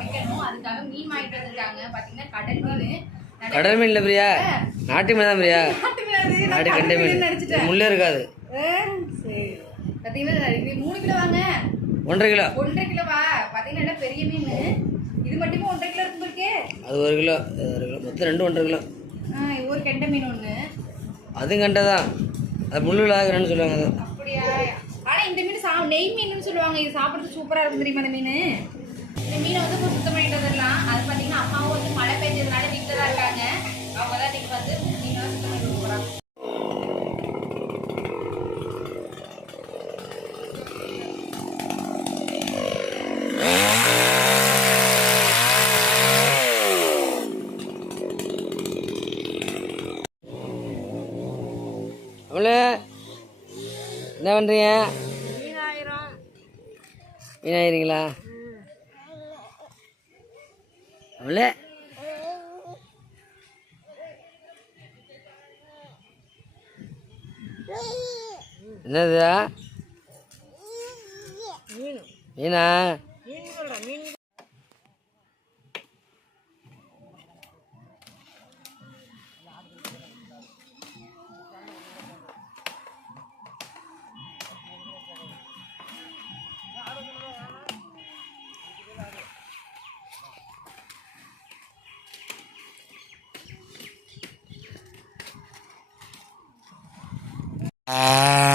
வைக்கணும் அதுக்காக மீன் வாங்கிட்டு வந்திருக்காங்க. பாத்தீங்கன்னா கடல் மீன். கடல் மீன் இல்லை பிரியா? நாட்டு மீன் தான் பிரியா. நாட்டு கண்டை மீன். முள்ளே இருக்காது. மூணு கிலோ வாங்க. ஒன்றரை கிலோ. ஒன்றரை கிலோவா பாத்தீங்கன்னா நல்ல பெரிய மீன். இது மட்டுமே ஒன்றரை கிலோ இருக்கும் இருக்கே அது ஒரு கிலோ. ஒரு கிலோ. மொத்தம் ரெண்டு ஒன்றரை கிலோ. ஒரு கெண்டை மீன் ஒண்ணு. அதுவும் கண்டை தான். அது முள்ளு இல்லாதன்னு சொல்லுவாங்க. அது அப்படியா? இந்த மீன் சா நெய் மீன் சொல்லுவாங்க. இது சாப்பிடுறது சூப்பரா இருக்கும் தெரியுமா இந்த மீன்? இந்த மீனை வந்து இப்போ சுத்தம் பண்ணிட்டு வந்துடலாம். அது பாத்தீங்கன்னா அம்மாவும் வந்து மழை பெஞ்சதுனால வீட்டில் தான் இருக்காங்க. அவங்க தான் இன்னைக்கு வந்து மீனை சுத்தம் பண்ணிட்டு போறாங்க. அவ்வளோ என்ன பண்ணுறீங்க மீனாயிருங்களா அவ்வளோ. என்னது? மீனா Ah.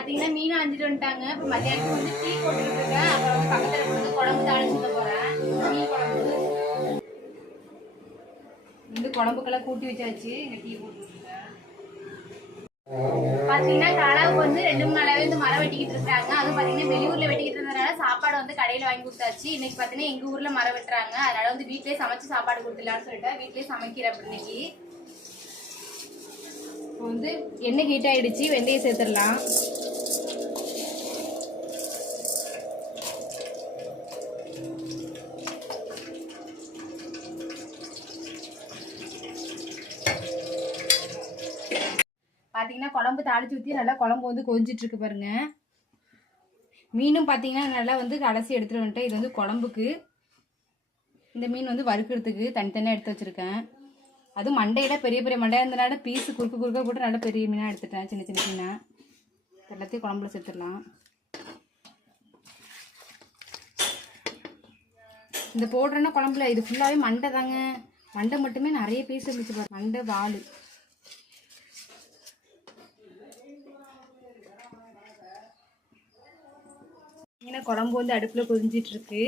பாத்தீங்கன்னா மீன் அஞ்சிட்டு வந்துட்டாங்க. இப்போ மத்தியானத்துக்கு வந்து டீ போட்டுட்டு இருக்கேன். அப்புறம் வந்து பக்கத்துல வந்து குழம்பு தாளிச்சுட்டு போறேன். மீன் குழம்பு. இந்த குழம்புக்கெல்லாம் கூட்டி வச்சாச்சு. இங்க டீ போட்டுட்டு இருக்கேன். பாத்தீங்கன்னா காலாவுக்கு வந்து ரெண்டு மூணு நாளாவே வந்து மரம் வெட்டிக்கிட்டு இருக்காங்க அதுவும் பாத்தீங்கன்னா வெளியூர்ல வெட்டிக்கிட்டு இருந்ததுனால சாப்பாடு வந்து கடையில வாங்கி கொடுத்தாச்சு. இன்னைக்கு பாத்தீங்கன்னா எங்க ஊர்ல மரம் வெட்டுறாங்க. அதனால வந்து வீட்லயே சமைச்சு சாப்பாடு கொடுத்துடலாம்னு சொல்லிட்டு வீட்லயே சமைக்கிறேன் அப்படி இன்னைக்கு. இப்போ வந்து எண்ணெய் ஹீட் ஆயிடுச்சு. வெந்தயம் சேர்த்துடலாம். பார்த்தீங்கன்னா குழம்பு தாளிச்சு ஊற்றி நல்லா குழம்பு வந்து கொதிச்சிட்டு இருக்கு பாருங்க. மீனும் பார்த்தீங்கன்னா நல்லா வந்து அலசி எடுத்துட்டு வந்துட்டேன். இது வந்து குழம்புக்கு. இந்த மீன் வந்து வறுக்கிறதுக்கு தனித்தனியாக எடுத்து வச்சுருக்கேன். அதுவும் மண்டையில் பெரிய பெரிய மண்டையாக இருந்தனால பீஸு குறுக்கு குறுக்க போட்டு நல்லா பெரிய மீனாக எடுத்துட்டேன். சின்ன சின்ன மீனாக எல்லாத்தையும் குழம்புல சேர்த்துடலாம். இந்த போடுறேன்னா குழம்புல இது ஃபுல்லாகவே மண்டை தாங்க. மண்டை மட்டுமே நிறைய பீஸ் இருந்துச்சு பாரு மண்டை வால். பார்த்தீங்கன்னா குழம்பு வந்து அடுப்பில் கொதிஞ்சிட்டு இருக்கு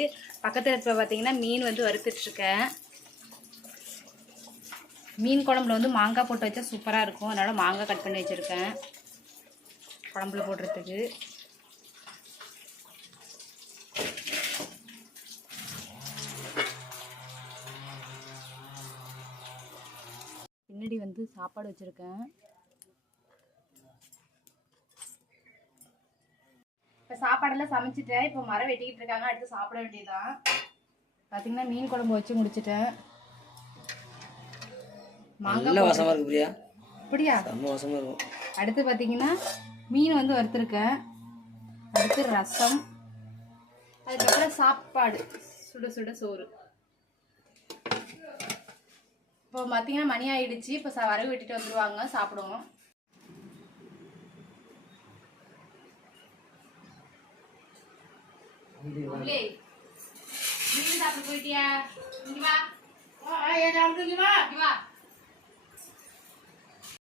பக்கத்தில் இருக்கிற பார்த்தீங்கன்னா மீன் வந்து வறுத்துட்டு இருக்கேன் மீன் குழம்புல வந்து மாங்காய் போட்டு வச்சா சூப்பராக இருக்கும். அதனால் மாங்காய் கட் பண்ணி வச்சுருக்கேன். குழம்புல போடுறதுக்கு. பின்னாடி வந்து சாப்பாடு வச்சுருக்கேன். இப்போ சாப்பாடெல்லாம் சமைச்சிட்டேன். இப்போ மரம் வெட்டிக்கிட்டு இருக்காங்க. அடுத்து சாப்பிட வேண்டியதுதான். பார்த்தீங்கன்னா மீன் குழம்பு வச்சு முடிச்சிட்டேன். மாங்காய் வாசமாக இருக்கு பிரியா. அப்படியா? வாசமாக இருக்கும். அடுத்து பார்த்தீங்கன்னா மீன் வந்து வறுத்துருக்கேன். அடுத்து ரசம். அதுக்கப்புறம் சாப்பாடு. சுட சுட சோறு. இப்போ பார்த்தீங்கன்னா மணி ஆயிடுச்சு. இப்போ வரவு வெட்டிட்டு வந்துருவாங்க. சாப்பிடுவோம். Ini satu kuitnya. Ini apa? Oh, ayah jangan lupa. Ini apa?